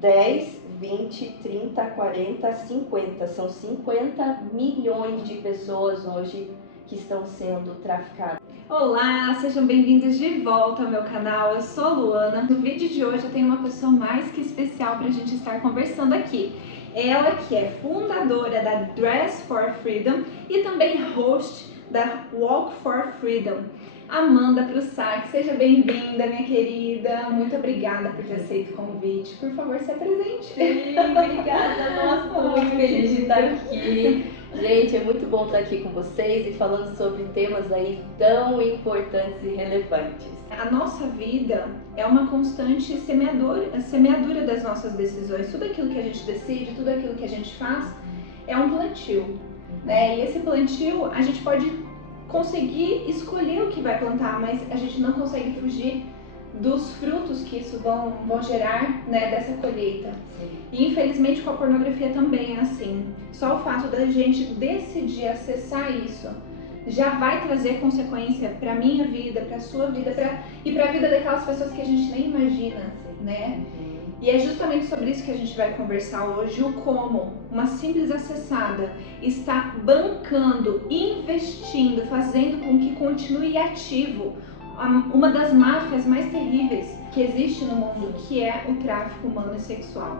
10, 20, 30, 40, 50. São 50 milhões de pessoas hoje que estão sendo traficadas. Olá, sejam bem-vindos de volta ao meu canal, eu sou a Luana. No vídeo de hoje eu tenho uma pessoa mais que especial para a gente estar conversando aqui. Ela que é fundadora da Dress for Freedom e também host da Walk for Freedom. Amanda Prussac, seja bem-vinda, minha querida. Muito obrigada por ter aceito o convite. Por favor, se apresente. Sim, obrigada. Nossa, estou muito feliz de estar aqui. Gente, é muito bom estar aqui com vocês e falando sobre temas aí tão importantes e relevantes. A nossa vida é uma constante semeadura das nossas decisões. Tudo aquilo que a gente decide, tudo aquilo que a gente faz é um plantio, né? E esse plantio a gente pode conseguir escolher o que vai plantar, mas a gente não consegue fugir dos frutos que isso vão gerar, né, dessa colheita. Sim. E infelizmente com a pornografia também é assim. Só o fato da gente decidir acessar isso já vai trazer consequência para minha vida, para sua vida, e para a vida daquelas pessoas que a gente nem imagina, né? E é justamente sobre isso que a gente vai conversar hoje, o como uma simples acessada está bancando, investindo, fazendo com que continue ativo uma das máfias mais terríveis que existe no mundo, que é o tráfico humano e sexual.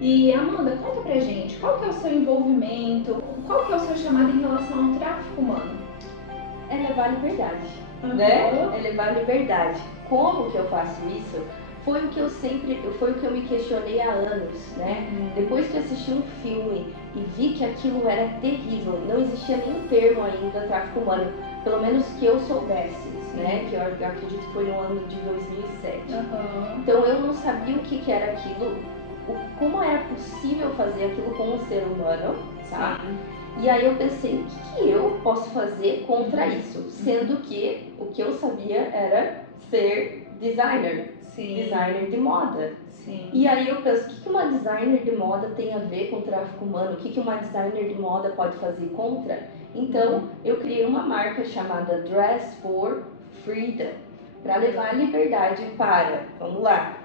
E Amanda, conta pra gente, qual que é o seu envolvimento, qual que é o seu chamado em relação ao tráfico humano? É levar a liberdade, né? É levar a liberdade. Como que eu faço isso? Foi o que eu me questionei há anos, né? Depois que eu assisti um filme e vi que aquilo era terrível, não existia nenhum termo ainda tráfico humano, pelo menos que eu soubesse, né? Que eu acredito que foi no ano de 2007. Então eu não sabia o que era aquilo, como era possível fazer aquilo com um ser humano, sabe? E aí eu pensei, o que eu posso fazer contra isso? Sendo que o que eu sabia era ser designer. Designer de moda. Sim. E aí eu penso, o que uma designer de moda tem a ver com tráfico humano? O que uma designer de moda pode fazer contra? Então eu criei uma marca chamada Dress for Freedom, para levar a liberdade para, vamos lá,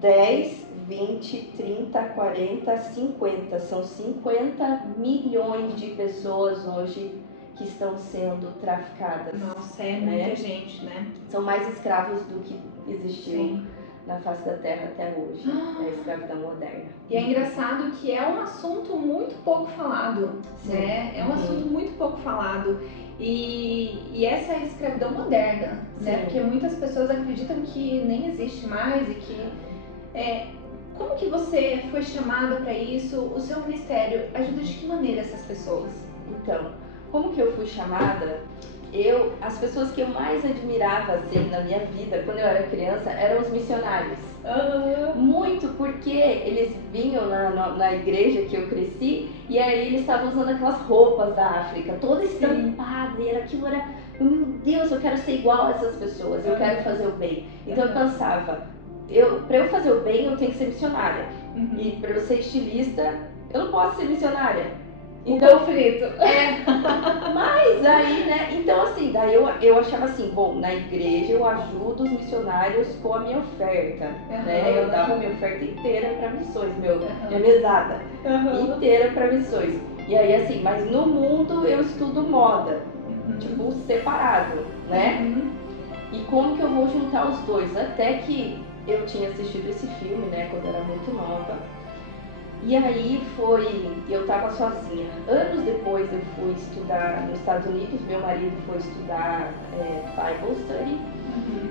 10, 20, 30, 40, 50. São 50 milhões de pessoas hoje que estão sendo traficadas. Nossa, é muita gente, né? São mais escravos do que existiu. Sim. Na face da terra até hoje, é a escravidão moderna. E é engraçado que é um assunto muito pouco falado, Sim. né? É um assunto muito pouco falado. E essa é a escravidão moderna, né? Porque muitas pessoas acreditam que nem existe mais e que... como que você foi chamada para isso? O seu ministério ajuda de que maneira essas pessoas? Então, como que eu fui chamada? As pessoas que eu mais admirava assim na minha vida quando eu era criança eram os missionários. Muito, porque eles vinham na igreja que eu cresci e aí eles estavam usando aquelas roupas da África, toda estampada, e aquilo era, meu Deus, eu quero ser igual a essas pessoas, eu quero fazer o bem. Então eu pensava, para eu fazer o bem eu tenho que ser missionária. E para eu ser estilista, eu não posso ser missionária. Então, conflito. Mas aí, né, então assim, daí eu achava assim, bom, na igreja eu ajudo os missionários com a minha oferta, né, eu dava a minha oferta inteira para missões, minha mesada inteira para missões. E aí assim, mas no mundo eu estudo moda, tipo, separado, né, e como que eu vou juntar os dois? Até que eu tinha assistido esse filme, né, quando eu era muito nova. E aí eu tava sozinha. Anos depois eu fui estudar nos Estados Unidos, meu marido foi estudar Bible Study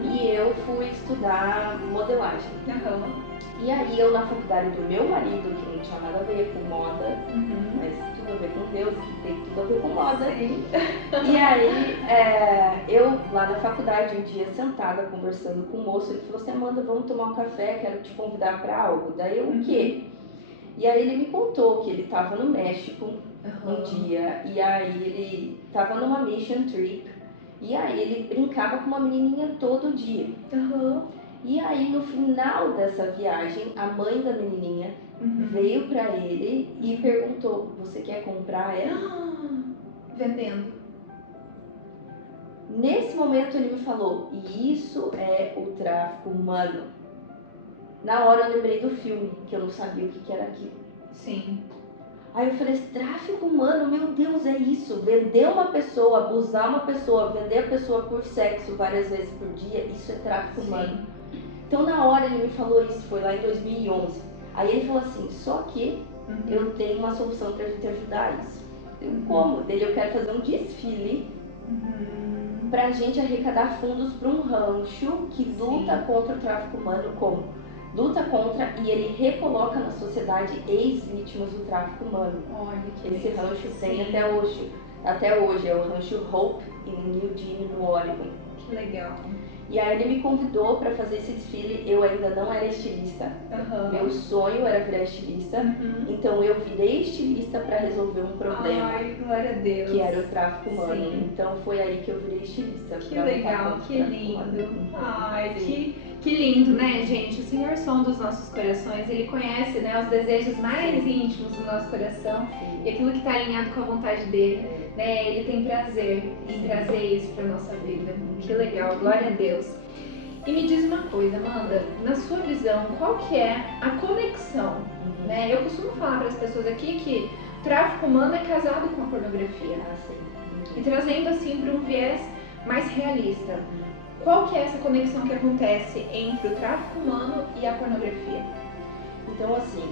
e eu fui estudar modelagem. E aí eu na faculdade do meu marido, que não tinha nada a ver com moda, mas tudo a ver com Deus, que tem tudo a ver com moda. E aí eu lá na faculdade um dia sentada conversando com o moço, ele falou assim, Amanda, vamos tomar um café, quero te convidar para algo. Daí eu, o quê? E aí ele me contou que ele estava no México um dia, e aí ele estava numa mission trip, e aí ele brincava com uma menininha todo dia. E aí no final dessa viagem, a mãe da menininha veio pra ele e perguntou, você quer comprar ela? Vendendo. Nesse momento ele me falou, e isso é o tráfico humano. Na hora eu lembrei do filme, que eu não sabia o que era aquilo. Sim. Aí eu falei, tráfico humano, meu Deus, é isso. Vender uma pessoa, abusar uma pessoa, vender a pessoa por sexo várias vezes por dia, isso é tráfico humano. Então na hora ele me falou isso, foi lá em 2011. Aí ele falou assim, só que eu tenho uma solução pra te ajudar isso. Eu, como? Dele, eu quero fazer um desfile pra gente arrecadar fundos pra um rancho que luta contra o tráfico humano. Como? Luta contra e ele recoloca na sociedade ex-vítimas do tráfico humano. Olha que esse rancho tem até hoje. Até hoje é o rancho Hope em Eugene, no Oregon. Que legal. E aí ele me convidou para fazer esse desfile. Eu ainda não era estilista. Meu sonho era virar estilista. Então eu virei estilista para resolver um problema. Ai, glória a Deus. Que era o tráfico humano. Sim. Então foi aí que eu virei estilista. Que legal, que lindo. Ai, que lindo, né, gente? O Senhor sonda os nossos corações. Ele conhece, né, os desejos mais íntimos do nosso coração. E aquilo que está alinhado com a vontade dele. Né? Ele tem prazer em trazer isso para nossa vida. Que legal, glória a Deus. E me diz uma coisa, Amanda, na sua visão, qual que é a conexão? Né? Eu costumo falar para as pessoas aqui que o tráfico humano é casado com a pornografia. E trazendo assim para um viés mais realista. Qual que é essa conexão que acontece entre o tráfico humano e a pornografia? Então assim,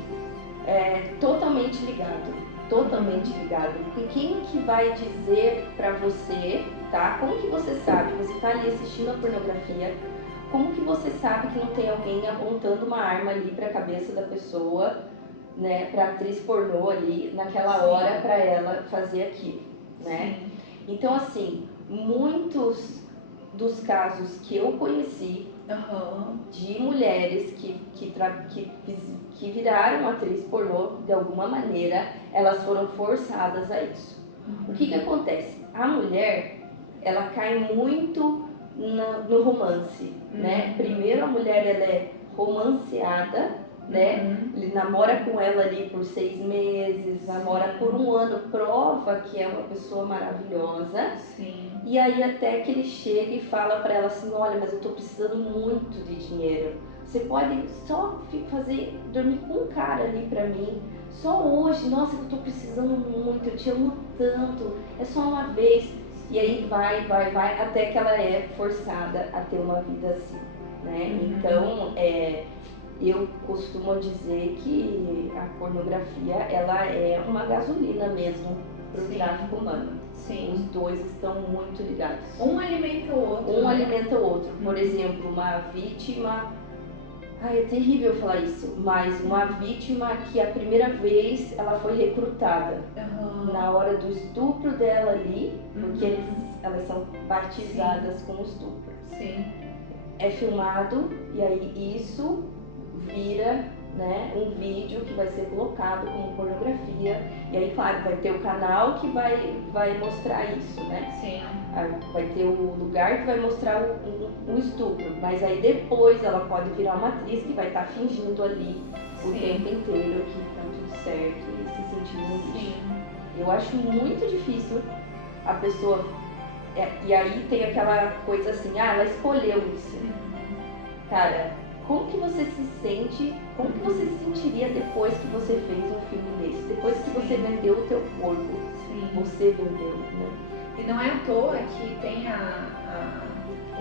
é totalmente ligado. Totalmente ligado, porque quem que vai dizer pra você, tá? Como que você sabe? Você tá ali assistindo a pornografia, como que você sabe que não tem alguém apontando uma arma ali pra cabeça da pessoa, né? Pra atriz pornô ali, naquela hora, pra ela fazer aquilo, né? Então assim, muitos dos casos que eu conheci de mulheres que viraram atriz pornô de alguma maneira, elas foram forçadas a isso. O que acontece? A mulher, ela cai muito no romance, né? Primeiro a mulher, ela é romanceada, né? Ele namora com ela ali por 6 meses, namora por 1 ano, prova que é uma pessoa maravilhosa. E aí até que ele chega e fala pra ela assim, olha, mas eu tô precisando muito de dinheiro. Você pode só dormir com um cara ali pra mim, só hoje, nossa, eu tô precisando muito, eu te amo tanto, é só uma vez. E aí vai, até que ela é forçada a ter uma vida assim, né? Então, eu costumo dizer que a pornografia, ela é uma gasolina mesmo pro tráfico humano. Os dois estão muito ligados. Um alimenta o outro. Um alimenta o outro. Por exemplo, uma vítima... Ai, é terrível falar isso, mas uma vítima que a primeira vez ela foi recrutada na hora do estupro dela ali, porque elas são batizadas com estupro. É filmado e aí isso vira, né, um vídeo que vai ser colocado como pornografia. E aí, claro, vai ter o canal que vai mostrar isso, né? Vai ter o lugar que vai mostrar o estupro. Mas aí depois ela pode virar uma atriz que vai estar fingindo ali o tempo inteiro que tá tudo certo e se sentindo um lixo. Eu acho muito difícil a pessoa... e aí tem aquela coisa assim, ela escolheu isso. Cara, como que você se sente, como que você se sentiria depois que você fez um filme desse? Depois que você vendeu o teu corpo, você vendeu, né? E não é à toa que tem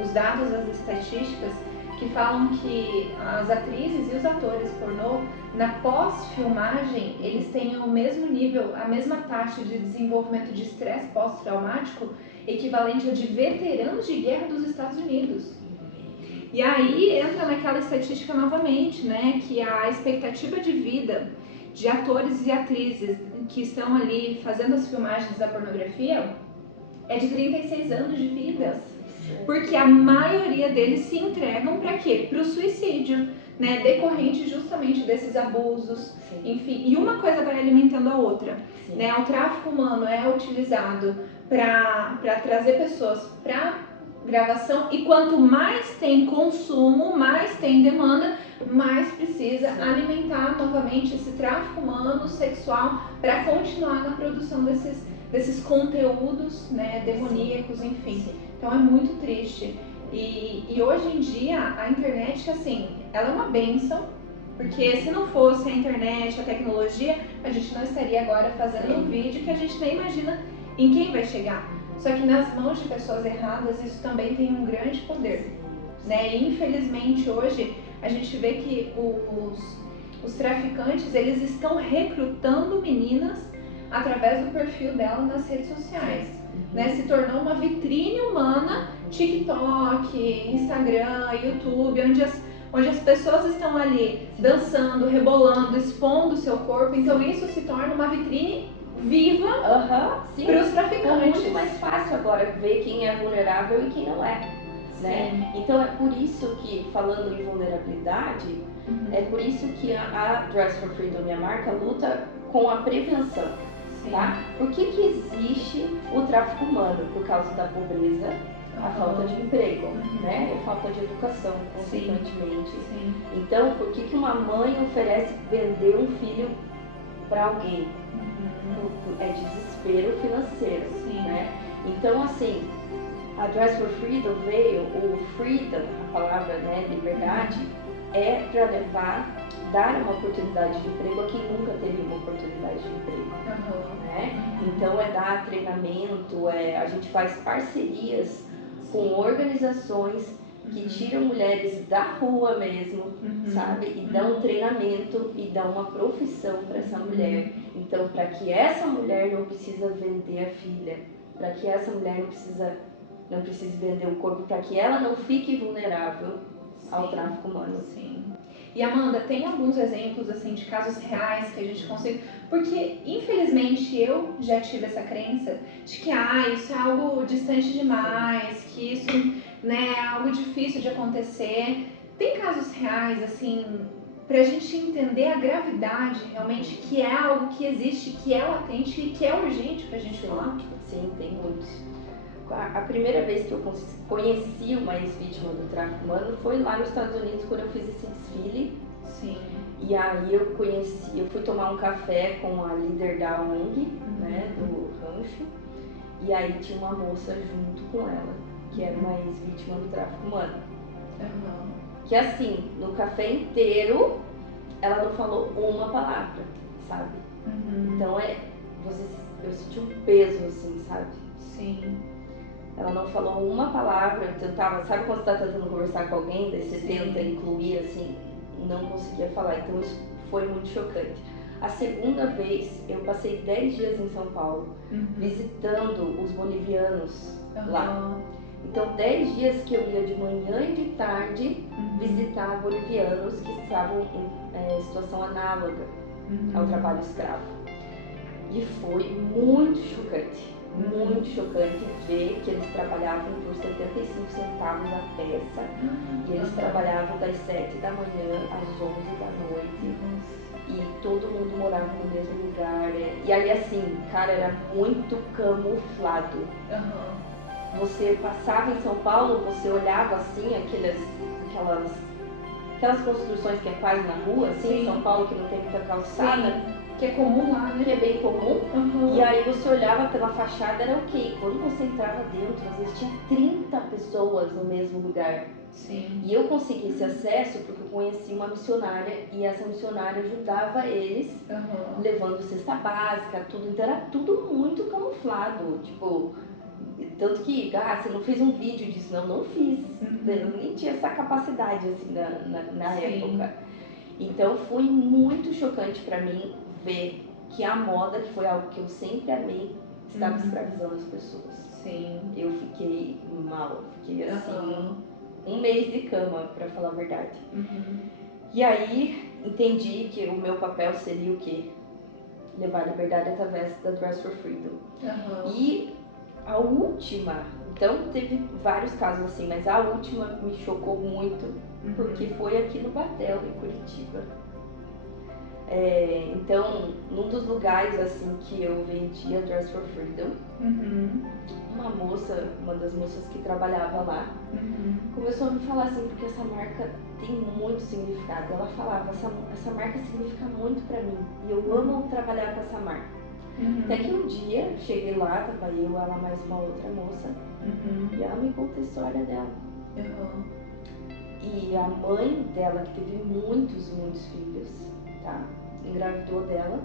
os dados, as estatísticas que falam que as atrizes e os atores pornô, na pós-filmagem, eles têm o mesmo nível, a mesma taxa de desenvolvimento de estresse pós-traumático equivalente a de veteranos de guerra dos Estados Unidos. E aí entra naquela estatística novamente, né, que a expectativa de vida de atores e atrizes que estão ali fazendo as filmagens da pornografia é de 36 anos de vida. Porque a maioria deles se entregam para quê? Para o suicídio, né, decorrente justamente desses abusos, enfim. E uma coisa vai alimentando a outra, né? O tráfico humano é utilizado para trazer pessoas para gravação, e quanto mais tem consumo, mais tem demanda, mais precisa alimentar novamente esse tráfico humano sexual para continuar na produção desses conteúdos, né, demoníacos, enfim. Então é muito triste. E hoje em dia a internet, assim, ela é uma bênção, Porque se não fosse a internet, a tecnologia, a gente não estaria agora fazendo um vídeo que a gente nem imagina em quem vai chegar. Só que nas mãos de pessoas erradas, isso também tem um grande poder. Né? E infelizmente hoje a gente vê que os traficantes, eles estão recrutando meninas através do perfil dela nas redes sociais. Né? Se tornou uma vitrine humana, TikTok, Instagram, YouTube, onde as pessoas estão ali dançando, rebolando, expondo o seu corpo. Então isso se torna uma vitrine viva para os traficantes. É muito mais fácil agora ver quem é vulnerável e quem não é. Né? Então é por isso que, falando em vulnerabilidade, é por isso que a Dress for Freedom, minha marca, luta com a prevenção. Tá? Por que existe o tráfico humano? Por causa da pobreza, a falta de emprego, né? A falta de educação, consequentemente. Então, por que uma mãe oferece vender um filho para alguém? É desespero financeiro, né? Então, assim, a Dress for Freedom veio, o freedom, a palavra, né, liberdade, é para dar uma oportunidade de emprego a quem nunca teve uma oportunidade de emprego. Né? Então é dar treinamento, a gente faz parcerias com organizações que tiram mulheres da rua mesmo, sabe? E dão treinamento e dão uma profissão para essa mulher. Então, para que essa mulher não precisa vender a filha, para que essa mulher não precise vender o corpo, para que ela não fique vulnerável ao tráfico humano. E Amanda, tem alguns exemplos assim de casos reais que a gente consegue, porque infelizmente eu já tive essa crença de que isso é algo distante demais, que isso, né, é algo difícil de acontecer. Tem casos reais assim pra gente entender a gravidade realmente, que é algo que existe, que é latente e que é urgente pra gente falar? Sim, tem muitos. A primeira vez que eu conheci uma ex-vítima do tráfico humano foi lá nos Estados Unidos, quando eu fiz esse desfile. E aí eu fui tomar um café com a líder da ONG, né, do rancho, e aí tinha uma moça junto com ela, que era uma ex-vítima do tráfico humano. Que assim, no café inteiro, ela não falou uma palavra, sabe? Então eu senti um peso, assim, sabe? Ela não falou uma palavra, eu tentava, sabe quando você tá tentando conversar com alguém, daí você tenta incluir, assim, não conseguia falar, então isso foi muito chocante. A segunda vez, eu passei 10 dias em São Paulo, visitando os bolivianos lá. Então, 10 dias que eu ia de manhã e de tarde visitar bolivianos que estavam em situação análoga ao trabalho escravo. E foi muito chocante ver que eles trabalhavam por 75 centavos a peça, e eles trabalhavam das 7 da manhã às 11 da noite, e todo mundo morava no mesmo lugar, e aí assim, cara, era muito camuflado. Você passava em São Paulo, você olhava assim, aquelas construções que é quase na rua, assim, em São Paulo, que não tem muita calçada. Que é comum lá, né? Que é bem comum. E aí você olhava pela fachada, era o quê? Quando você entrava dentro, às vezes tinha 30 pessoas no mesmo lugar. E eu consegui esse acesso porque eu conheci uma missionária, e essa missionária ajudava eles, levando cesta básica, tudo. Então era tudo muito camuflado. Tipo, tanto que, você não fez um vídeo disso? Não fiz. Eu nem tinha essa capacidade, assim, na época. Então foi muito chocante pra mim ver que a moda, que foi algo que eu sempre amei, estava escravizando as pessoas. Eu fiquei mal, fiquei assim, um mês de cama, pra falar a verdade. E aí entendi que o meu papel seria o quê? Levar a liberdade através da Dress for Freedom. E a última, então teve vários casos assim, mas a última me chocou muito, porque foi aqui no Batel, em Curitiba. Então, num dos lugares assim que eu vendia Dress for Freedom, uma das moças que trabalhava lá, começou a me falar assim, porque essa marca tem muito significado. Ela falava, essa marca significa muito pra mim, e eu amo trabalhar com essa marca. Até que um dia, cheguei lá, tava eu, ela mais uma outra moça, e ela me contou a história dela. E a mãe dela, que teve muitos filhos, tá? Engravidou dela,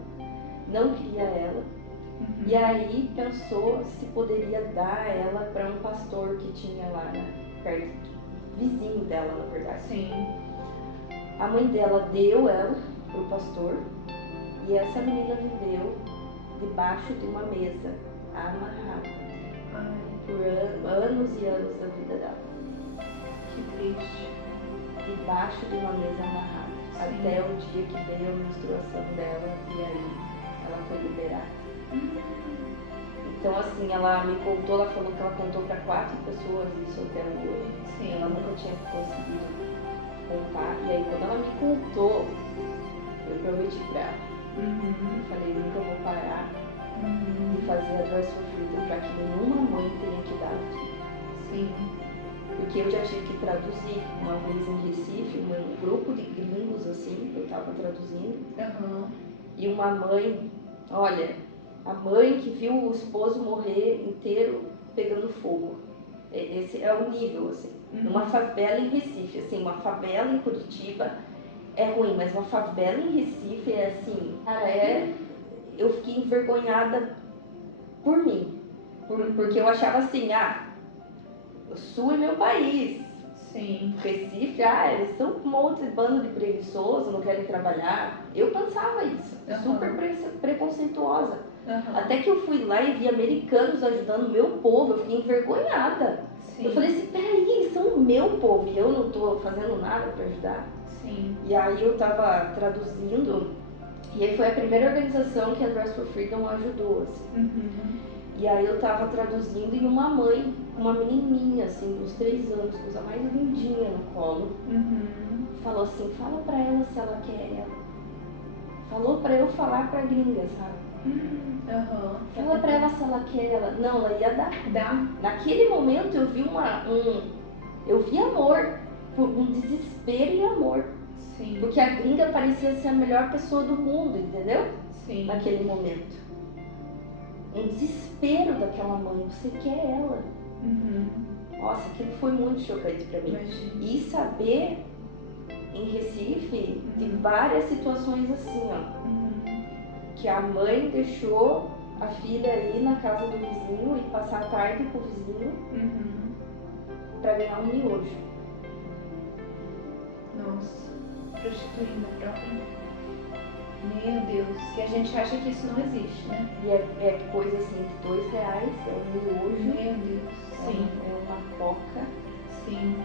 não queria ela. E aí pensou se poderia dar ela para um pastor que tinha lá, né, perto, vizinho dela, na verdade. Sim. A mãe dela deu ela pro pastor e essa menina viveu debaixo de uma mesa, amarrada, por anos e anos da vida dela. Que triste. Debaixo de uma mesa amarrada. Sim. Até o dia que veio a menstruação dela e aí ela foi liberada. Então assim, ela me contou, ela falou que ela contou para 4 pessoas isso até hoje. Sim. Ela nunca tinha conseguido contar. E aí quando ela me contou, eu prometi para ela. Eu falei, nunca vou parar de fazer a Dress for Freedom para que nenhuma mãe tenha que dar filho. Sim. Porque eu já tive que traduzir uma vez em Recife, um grupo de gringos assim, eu estava traduzindo. E uma mãe, olha, a mãe que viu o esposo morrer inteiro pegando fogo. Esse é o nível, assim. Numa favela em Recife, assim, uma favela em Curitiba é ruim, mas uma favela em Recife é assim, cara, eu fiquei envergonhada por mim. Porque eu achava assim, o Sul é meu país. Sim. Recife, eles são um monte de bando de preguiçoso, não querem trabalhar. Eu pensava isso, super preconceituosa. Até que eu fui lá e vi americanos ajudando o meu povo, eu fiquei envergonhada. Sim. Eu falei assim, peraí, eles são o meu povo e eu não tô fazendo nada para ajudar. Sim. E aí eu tava traduzindo, e aí foi a primeira organização que a Dress for Freedom ajudou, assim. E aí eu tava traduzindo e uma mãe, uma menininha, assim, uns 3 anos, coisa mais lindinha no colo, falou assim, fala pra ela se ela quer ela. Falou pra eu falar pra gringa, sabe? Fala pra ela se ela quer ela. Não, ela ia dar. Naquele momento eu vi eu vi amor, um desespero e amor. Sim. Porque a gringa parecia ser a melhor pessoa do mundo, entendeu? Sim. Naquele momento. Um desespero daquela mãe, você quer ela. Nossa, aquilo foi muito chocante pra mim. Imagina. E saber em Recife de várias situações assim, que a mãe deixou a filha ir na casa do vizinho e passar a tarde com o vizinho pra ganhar um miojo. Nossa, prostituindo a própria. Meu Deus, e a gente acha que isso não existe, né? E é coisa assim de R$2, é um miojo. Meu Deus, sim. É uma coca. Sim.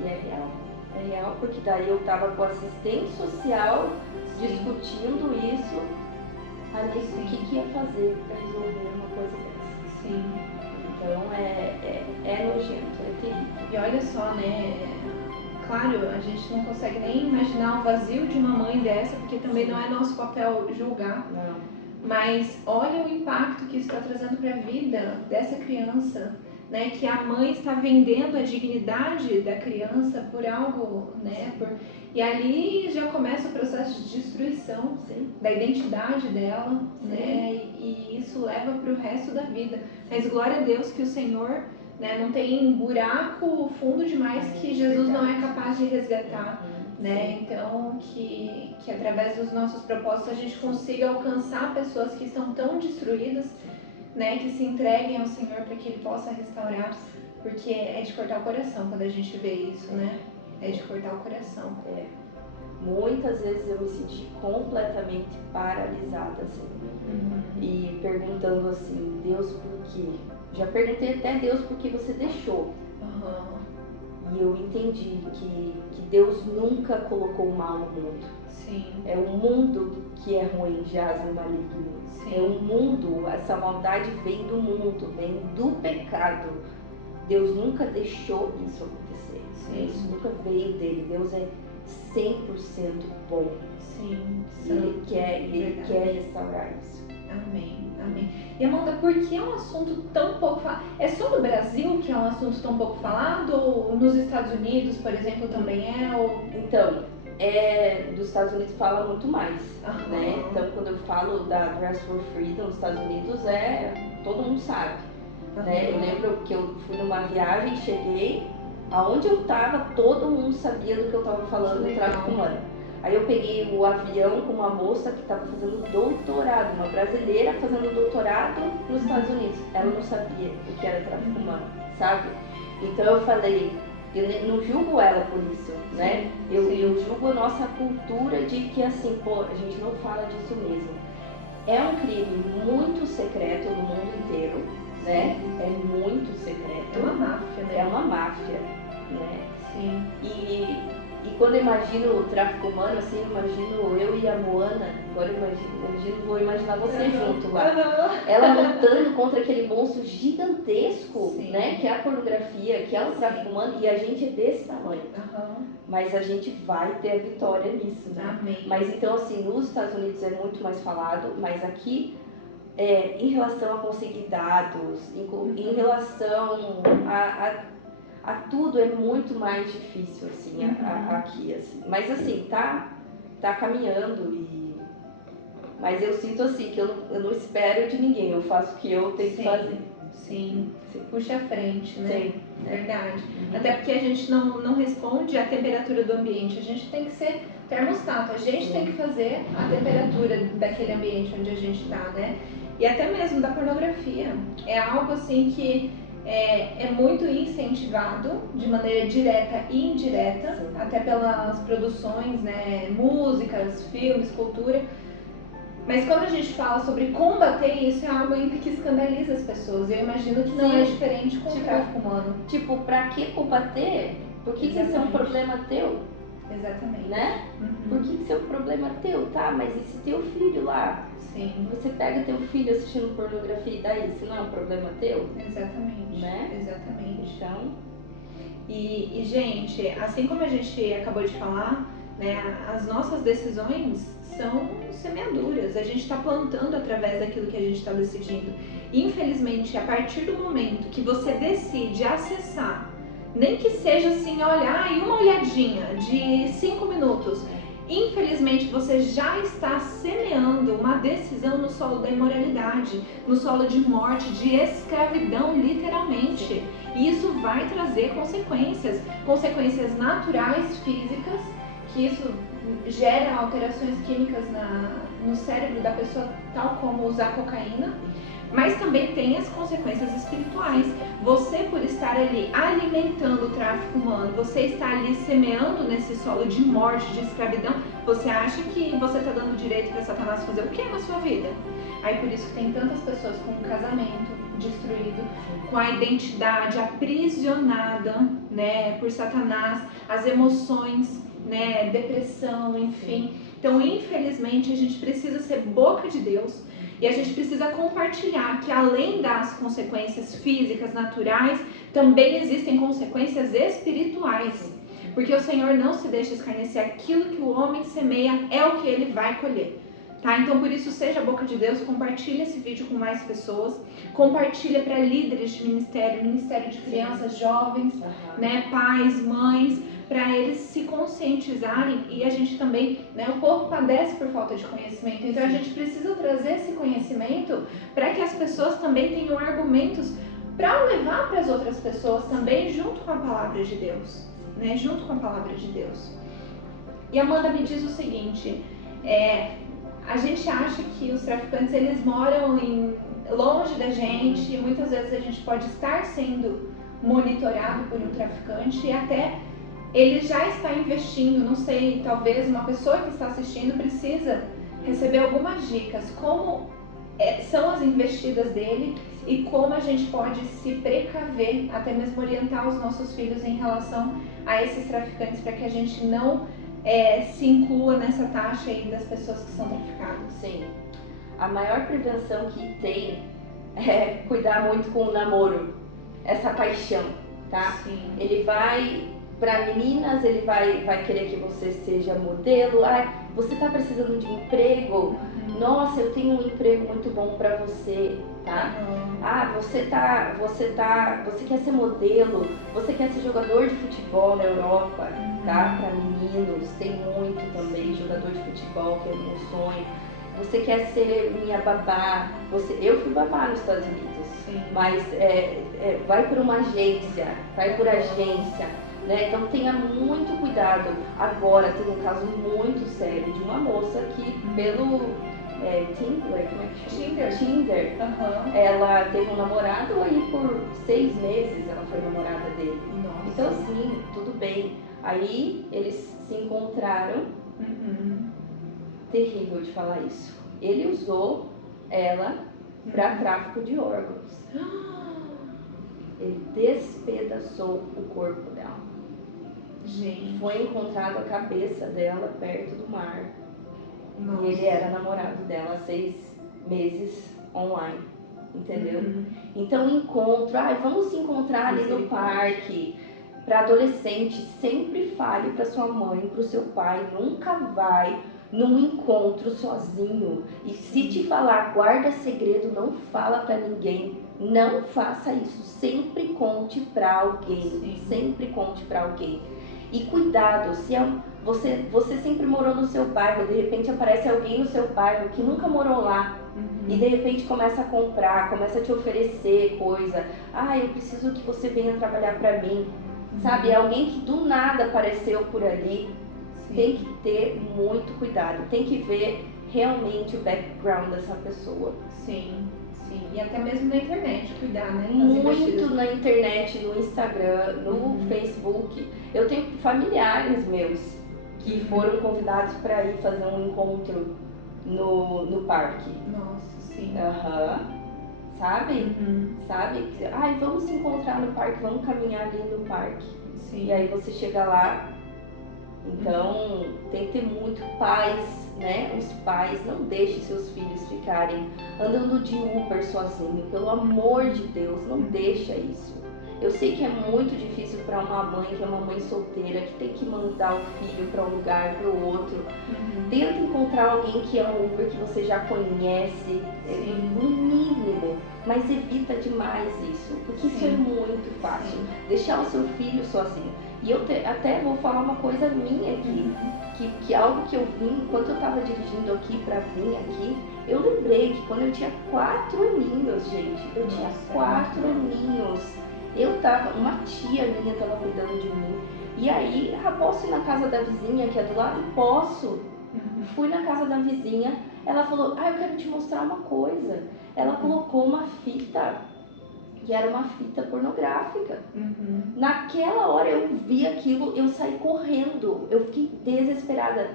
E é real. É real porque daí eu tava com assistente social discutindo isso ali, o que ia fazer pra resolver uma coisa dessa. Sim. Então é nojento, é terrível. E olha só, né? Claro, a gente não consegue nem imaginar o vazio de uma mãe dessa, porque também não é nosso papel julgar. Não. Mas olha o impacto que isso está trazendo para a vida dessa criança, né? Que a mãe está vendendo a dignidade da criança por algo, né? E ali já começa o processo de destruição da identidade dela, né? E isso leva para o resto da vida. Mas glória a Deus que o Senhor, né, não tem buraco fundo demais que Jesus não é capaz de resgatar, né? Então que através dos nossos propósitos a gente consiga alcançar pessoas que estão tão destruídas, né, que se entreguem ao Senhor para que Ele possa restaurar, porque é de cortar o coração quando a gente vê isso, né? É de cortar o coração. Muitas vezes eu me senti completamente paralisada, assim, e perguntando assim, Deus, por quê? Já perguntei até Deus por que você deixou. E eu entendi que Deus nunca colocou o mal no mundo. Sim. É o mundo que é ruim, jaz no maligno. Sim. É o mundo, essa maldade vem do mundo, vem do pecado. Deus nunca deixou isso acontecer. Sim. Isso nunca veio dele. Deus é 100% bom. Sim. Ele quer restaurar isso. Amém, amém. E Amanda, por que é um assunto tão pouco falado? É só no Brasil que é um assunto tão pouco falado? Ou nos Estados Unidos, por exemplo, também é? Ou... Então, dos Estados Unidos fala muito mais, né? Então, quando eu falo da Dress for Freedom nos Estados Unidos, todo mundo sabe, né? Eu lembro que eu fui numa viagem, cheguei, Aonde eu tava, todo mundo sabia do que eu tava falando do tráfico humano. Aí eu peguei o avião com uma moça que estava fazendo doutorado, uma brasileira fazendo doutorado nos Estados Unidos. Ela não sabia o que era tráfico humano, sabe? Então eu falei, eu não julgo ela por isso, né? Eu julgo a nossa cultura de que assim, pô, a gente não fala disso mesmo. É um crime muito secreto no mundo inteiro, né? É muito secreto. É uma máfia, né? É uma máfia, né? Sim. E quando eu imagino o tráfico humano, assim, eu imagino eu e a Moana, agora vou imaginar você junto lá. Ela lutando contra aquele monstro gigantesco, né? Que é a pornografia, que é o tráfico humano, e a gente é desse tamanho. Mas a gente vai ter a vitória nisso, né? Amém. Mas então, assim, nos Estados Unidos é muito mais falado, mas aqui, em relação a conseguir dados, em relação a tudo é muito mais difícil, assim, aqui, assim. Mas, assim, tá caminhando mas eu sinto, assim, que eu não espero de ninguém, eu faço o que eu tenho que fazer. Sim, puxa a frente, né? Sim. Verdade. Até porque a gente não responde à temperatura do ambiente, a gente tem que ser termostato, a gente tem que fazer a temperatura daquele ambiente onde a gente tá, né? E até mesmo da pornografia. É algo, assim, que é muito incentivado de maneira direta e indireta, até pelas produções, né, músicas, filmes, cultura. Mas quando a gente fala sobre combater isso, é algo ainda que escandaliza as pessoas. Eu imagino que não é diferente com o tráfico humano. Tipo, pra que combater? Por que isso é um problema teu? Exatamente. Né? Por que isso é um problema teu? Tá, mas e se teu filho lá? Sim. Você pega teu filho assistindo pornografia e daí, isso não é um problema teu? Exatamente. Né? Exatamente. Então... E, gente, assim como a gente acabou de falar, né, as nossas decisões são semeaduras. A gente está plantando através daquilo que a gente está decidindo. Infelizmente, a partir do momento que você decide acessar, nem que seja assim, olha, uma olhadinha de 5 minutos, infelizmente você já está semeando uma decisão no solo da imoralidade, no solo de morte, de escravidão, literalmente. E isso vai trazer consequências naturais, físicas, que isso gera alterações químicas no cérebro da pessoa, tal como usar cocaína, mas também tem as consequências espirituais. Você, por estar ali alimentando o tráfico humano, você está ali semeando nesse solo de morte, de escravidão, você acha que você está dando direito para Satanás fazer o que na sua vida? Aí por isso que tem tantas pessoas com o casamento destruído, com a identidade aprisionada, né, por Satanás, as emoções, né, depressão, enfim. Então, infelizmente, a gente precisa ser boca de Deus e a gente precisa compartilhar que além das consequências físicas, naturais, também existem consequências espirituais. Porque o Senhor não se deixa escarnecer, aquilo que o homem semeia é o que ele vai colher. Tá? Então, por isso, seja a boca de Deus, compartilha esse vídeo com mais pessoas, compartilha para líderes de ministério de crianças, jovens, né, pais, mães, para eles se conscientizarem. E a gente também, né, o povo padece por falta de conhecimento, então a gente precisa trazer esse conhecimento para que as pessoas também tenham argumentos para levar para as outras pessoas também, junto com a palavra de Deus, né, junto com a palavra de Deus. E a Amanda me diz o seguinte, a gente acha que os traficantes, eles moram longe da gente, e muitas vezes a gente pode estar sendo monitorado por um traficante e até ele já está investindo, não sei, talvez uma pessoa que está assistindo precisa receber algumas dicas, como são as investidas dele e como a gente pode se precaver, até mesmo orientar os nossos filhos em relação a esses traficantes, para que a gente não se inclua nessa taxa aí das pessoas que são traficadas. Sim. A maior prevenção que tem é cuidar muito com o namoro, essa paixão, tá? Sim. Ele vai, para meninas, ele vai querer que você seja modelo. Você tá precisando de emprego? Nossa, eu tenho um emprego muito bom para você, tá? Você quer ser modelo, você quer ser jogador de futebol na Europa, tá? Para meninos, tem muito também jogador de futebol, que é o meu sonho. você quer ser minha babá. Eu fui babá nos Estados Unidos, mas vai por uma agência, vai por agência, né? Então tenha muito cuidado. Agora tem um caso muito sério de uma moça que pelo Tinder, como é que chama? Tinder. Ela teve um namorado aí por 6 meses, ela foi namorada dele. Nossa. Então assim, tudo bem. Aí eles se encontraram. Terrível de falar isso. Ele usou ela para tráfico de órgãos. Ele despedaçou o corpo dela. Gente. Foi encontrado a cabeça dela perto do mar. Nossa. E ele era namorado dela há 6 meses online. Entendeu? Então encontro, vamos se encontrar ali no parque. Para adolescente, sempre fale para sua mãe, para o seu pai, nunca vai num encontro sozinho. E se te falar, guarda segredo, não fala para ninguém. Não faça isso. Sempre conte para alguém. Sempre conte para alguém. E cuidado, se você sempre morou no seu bairro, de repente aparece alguém no seu bairro que nunca morou lá. E de repente começa a comprar, começa a te oferecer coisa. Eu preciso que você venha trabalhar para mim. Sabe, é alguém que do nada apareceu por ali. Tem que ter muito cuidado, tem que ver realmente o background dessa pessoa. Sim. E até mesmo na internet, cuidar, né? Muito na internet, no Instagram, no Facebook. Eu tenho familiares meus que foram convidados para ir fazer um encontro no parque. Nossa, sim. Sabe? Sabe? Vamos se encontrar no parque, vamos caminhar ali no parque. E aí você chega lá. Então, tem que ter muito pais, né? Os pais, não deixem seus filhos ficarem andando de Uber sozinho. Pelo amor de Deus, não deixa isso. Eu sei que é muito difícil para uma mãe, que é uma mãe solteira, que tem que mandar o filho para um lugar, para o outro. Tenta encontrar alguém que é um Uber que você já conhece, no mínimo. Mas evita demais isso, porque isso é muito fácil. Deixar o seu filho sozinho. E eu até vou falar uma coisa minha aqui, que algo que eu vi enquanto eu estava dirigindo aqui para vir aqui, eu lembrei que quando eu tinha 4 aninhos, gente, tinha 4 aninhos, uma tia minha estava cuidando de mim, e aí, posso ir na casa da vizinha que é do lado? Posso. Fui na casa da vizinha, ela falou, eu quero te mostrar uma coisa. Ela colocou uma fita, que era uma fita pornográfica. Naquela hora eu vi aquilo, eu saí correndo, eu fiquei desesperada.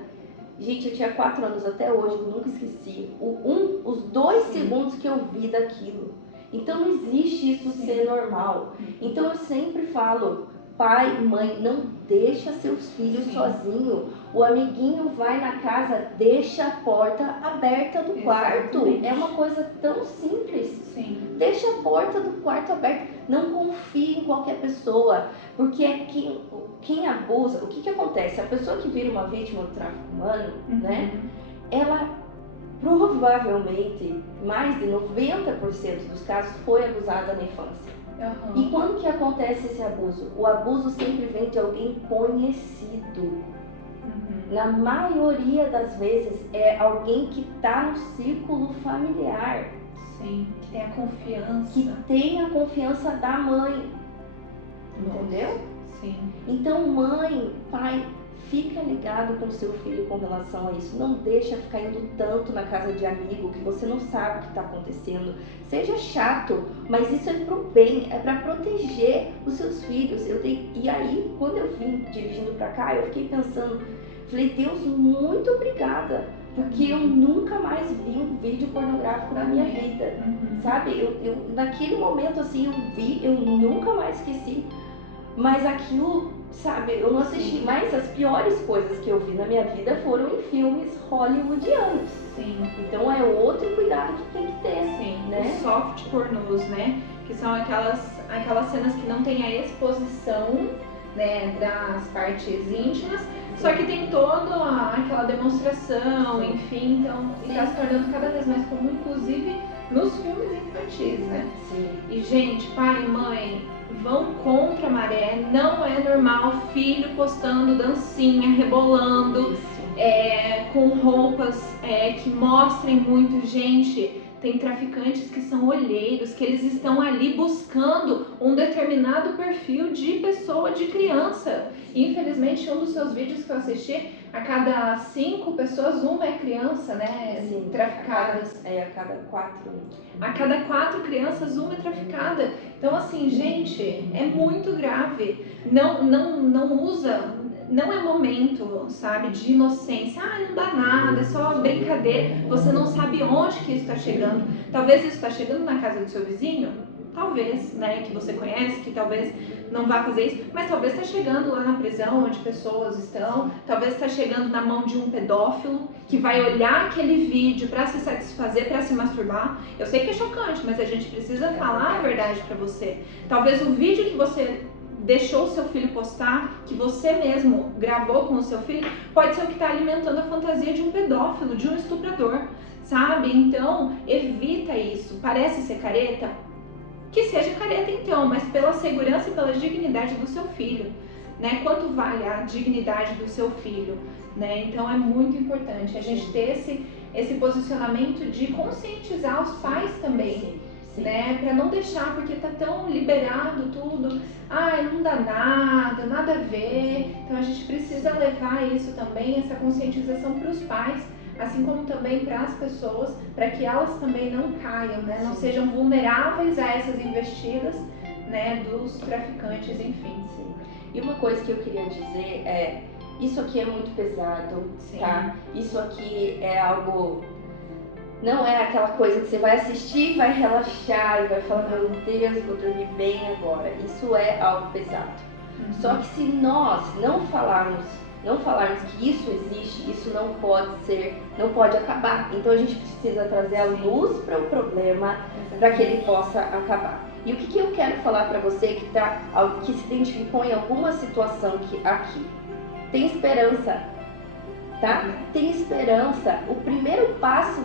Gente, eu tinha 4 anos até hoje, eu nunca esqueci. Os 2 segundos que eu vi daquilo. Então não existe isso ser normal. Então eu sempre falo, pai, mãe, não deixa seus filhos sozinhos. O amiguinho vai na casa, deixa a porta aberta do quarto. É uma coisa tão simples. Deixa a porta do quarto aberta. Não confie em qualquer pessoa, porque quem abusa, o que acontece? A pessoa que vira uma vítima do tráfico humano, né? Ela provavelmente, mais de 90% dos casos, foi abusada na infância. E quando que acontece esse abuso? O abuso sempre vem de alguém conhecido. Na maioria das vezes é alguém que está no círculo familiar. Que tem a confiança. Que tem a confiança da mãe. Entendeu? Então, mãe, pai, fica ligado com o seu filho com relação a isso. Não deixa ficar indo tanto na casa de amigo que você não sabe o que está acontecendo. Seja chato, mas isso é pro bem, é para proteger os seus filhos. E aí, quando eu vim dirigindo para cá, eu fiquei pensando, falei, Deus, muito obrigada, porque eu nunca mais vi um vídeo pornográfico na minha vida, sabe? Eu naquele momento, assim, eu vi, eu nunca mais esqueci, mas aquilo, sabe, eu não assisti, mas as piores coisas que eu vi na minha vida foram em filmes hollywoodianos. Então é outro cuidado que tem que ter, né? Os soft pornôs, né? Que são aquelas cenas que não tem a exposição, né, das partes íntimas, só que tem toda aquela demonstração, enfim, então está se tornando cada vez mais comum, inclusive nos filmes infantis, né? E gente, pai e mãe, vão contra a maré, não é normal filho postando dancinha, rebolando. com roupas que mostrem muito. Gente, tem traficantes que são olheiros, que eles estão ali buscando um determinado perfil de pessoa, de criança. Infelizmente, um dos seus vídeos que eu assisti, a cada 5 pessoas, uma é criança, né? Sim, traficadas. A cada 4. A cada 4 crianças, uma é traficada. Então, assim, gente, é muito grave. Não usa, não é momento, sabe, de inocência. Não dá nada, é só brincadeira. Você não sabe onde que isso está chegando. Talvez isso está chegando na casa do seu vizinho. Talvez, né, que você conhece, que talvez não vá fazer isso, mas talvez está chegando lá na prisão onde pessoas estão, talvez está chegando na mão de um pedófilo que vai olhar aquele vídeo para se satisfazer, para se masturbar. Eu sei que é chocante, mas a gente precisa falar a verdade para você. Talvez o vídeo que você deixou o seu filho postar, que você mesmo gravou com o seu filho, pode ser o que está alimentando a fantasia de um pedófilo, de um estuprador, sabe? Então, evita isso. Parece ser careta? Que seja careta então, mas pela segurança e pela dignidade do seu filho, né? Quanto vale a dignidade do seu filho, né? Então é muito importante a gente ter esse posicionamento de conscientizar os pais também, sim. Né? Para não deixar, porque tá tão liberado tudo, não dá nada a ver. Então a gente precisa levar isso também, essa conscientização para os pais, assim como também para as pessoas, para que elas também não caiam, né? Não sejam vulneráveis a essas investidas, né, dos traficantes, enfim. Sim. E uma coisa que eu queria dizer é, isso aqui é muito pesado, sim. Tá? Isso aqui é algo, não é aquela coisa que você vai assistir, vai relaxar e vai falar, meu Deus, vou dormir bem agora. Isso é algo pesado. Só que se nós não falarmos que isso existe, isso não pode acabar. Então a gente precisa trazer a luz para o problema, para que ele possa acabar. E o que eu quero falar para você que se identificou em alguma situação aqui? Tem esperança, tá? Tem esperança. O primeiro passo,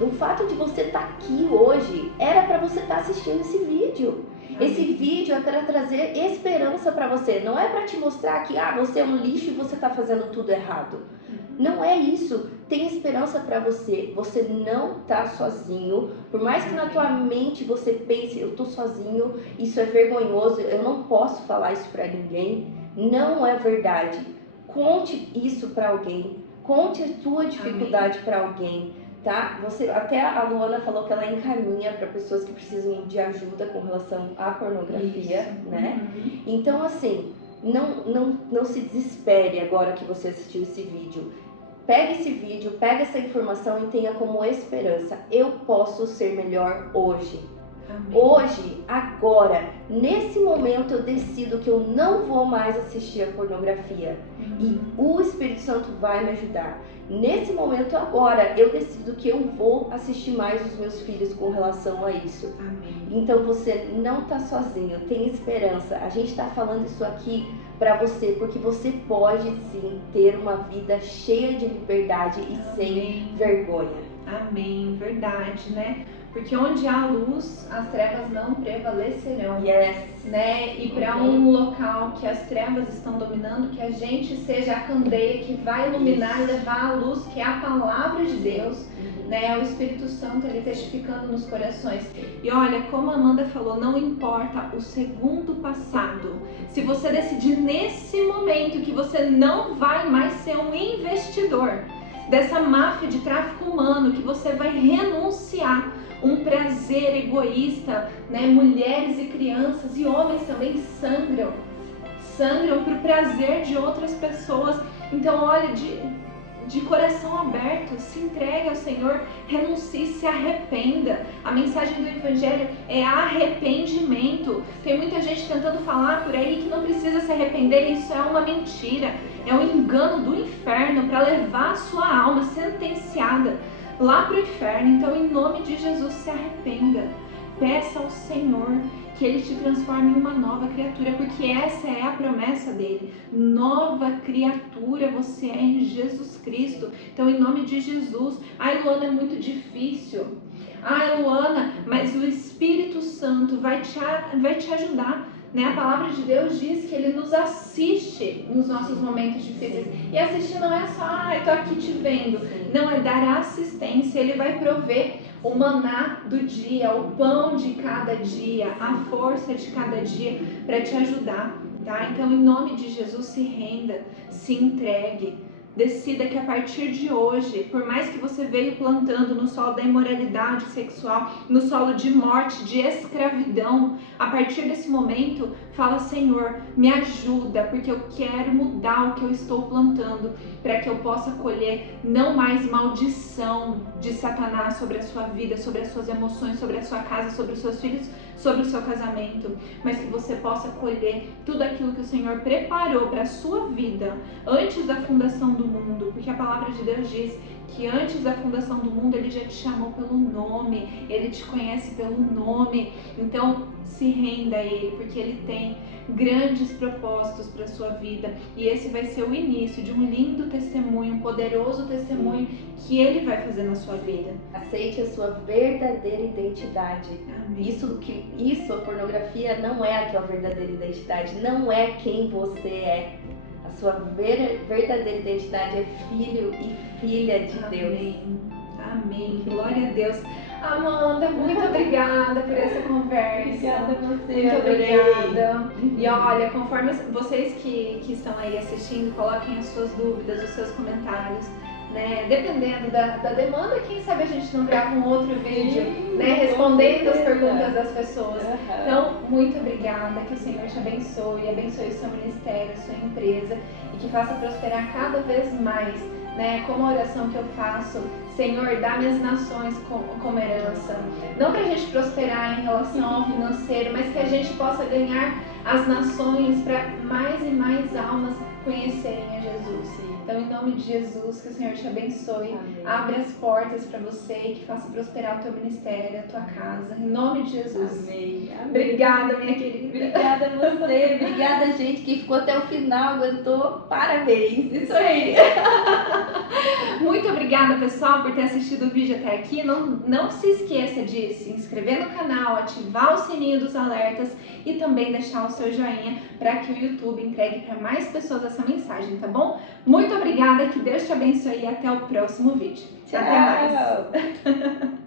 o fato de você estar aqui hoje, era para você estar assistindo esse vídeo. Esse vídeo é para trazer esperança para você, não é para te mostrar que você é um lixo e você está fazendo tudo errado. Não é isso. Tem esperança para você. Você não tá sozinho. Por mais que na tua mente você pense, eu tô sozinho, isso é vergonhoso, eu não posso falar isso para ninguém. Não é verdade. Conte isso para alguém. Conte a tua dificuldade para alguém. Tá? Até a Luana falou que ela encaminha para pessoas que precisam de ajuda com relação à pornografia, isso. Né? Então, assim, não se desespere agora que você assistiu esse vídeo. Pega esse vídeo, pega essa informação e tenha como esperança. Eu posso ser melhor hoje. Amém. Hoje, agora, nesse momento eu decido que eu não vou mais assistir a pornografia. E o Espírito Santo vai me ajudar. Nesse momento agora, eu decido que eu vou assistir mais os meus filhos com relação a isso. Amém. Então você não está sozinho, tem esperança. A gente está falando isso aqui para você, porque você pode sim ter uma vida cheia de liberdade e Amém. Sem vergonha. Amém, verdade, né? Porque onde há luz, as trevas não prevalecerão. Yes. Né? E para um local que as trevas estão dominando, que a gente seja a candeia que vai iluminar e levar a luz, que é a palavra de Deus, né? O Espírito Santo ali testificando nos corações. E olha, como a Amanda falou, não importa o segundo passado. Se você decidir nesse momento que você não vai mais ser um investidor dessa máfia de tráfico humano, que você vai renunciar um prazer egoísta, né? Mulheres e crianças e homens também sangram para o prazer de outras pessoas. Então olha, de coração aberto, se entregue ao Senhor, renuncie, se arrependa. A mensagem do Evangelho é arrependimento. Tem muita gente tentando falar por aí que não precisa se arrepender, isso é uma mentira, é um engano do inferno para levar a sua alma sentenciada lá para o inferno. Então, em nome de Jesus, se arrependa. Peça ao Senhor que Ele te transforme em uma nova criatura, porque essa é a promessa dele. Nova criatura você é em Jesus Cristo. Então, em nome de Jesus. Ai, Luana, é muito difícil. Ai, Luana, mas o Espírito Santo vai te ajudar, né? A palavra de Deus diz que Ele nos assiste nos nossos momentos difíceis. E assistir não é só, eu tô aqui te vendo. Não, é dar assistência. Ele vai prover o maná do dia, o pão de cada dia, a força de cada dia para te ajudar, tá? Então, em nome de Jesus, se renda, se entregue. Decida que a partir de hoje, por mais que você veio plantando no solo da imoralidade sexual, no solo de morte, de escravidão, a partir desse momento, fala: Senhor, me ajuda, porque eu quero mudar o que eu estou plantando, para que eu possa colher não mais maldição de Satanás sobre a sua vida, sobre as suas emoções, sobre a sua casa, sobre os seus filhos, sobre o seu casamento, mas que você possa colher tudo aquilo que o Senhor preparou para a sua vida antes da fundação do mundo, porque a palavra de Deus diz que antes da fundação do mundo Ele já te chamou pelo nome, Ele te conhece pelo nome. Então se renda a Ele, porque Ele tem grandes propósitos para a sua vida, e esse vai ser o início de um lindo testemunho, um poderoso testemunho que Ele vai fazer na sua vida. Aceite a sua verdadeira identidade. Amém. Isso, a pornografia não é a tua verdadeira identidade, não é quem você é. A sua verdadeira identidade é filho e filha de Deus. Amém. Glória a Deus. Amanda, muito obrigada por essa conversa. Obrigada a você. Muito obrigada. E olha, conforme vocês que estão aí assistindo, coloquem as suas dúvidas, os seus comentários, né? Dependendo da demanda, quem sabe a gente não grava um outro vídeo, né? Respondendo as perguntas das pessoas. Então, muito obrigada, que o Senhor te abençoe o seu ministério, a sua empresa, e que faça prosperar cada vez mais, né? Como a oração que eu faço: Senhor, dá-me as nações como herança. Não para a gente prosperar em relação ao financeiro, mas que a gente possa ganhar as nações para mais e mais almas conhecerem a Jesus. Então, em nome de Jesus, que o Senhor te abençoe. Amém. Abre as portas para você e que faça prosperar o teu ministério, a tua casa. Em nome de Jesus. Amém. Amém. Obrigada, minha querida. Obrigada a você. Obrigada, gente, que ficou até o final, aguentou. Parabéns. Isso aí. Muito obrigada, pessoal, por ter assistido o vídeo até aqui. Não se esqueça de se inscrever no canal, ativar o sininho dos alertas e também deixar o seu joinha para que o YouTube entregue para mais pessoas essa mensagem, tá bom? Muito obrigada, que Deus te abençoe e até o próximo vídeo. Tchau. Até mais.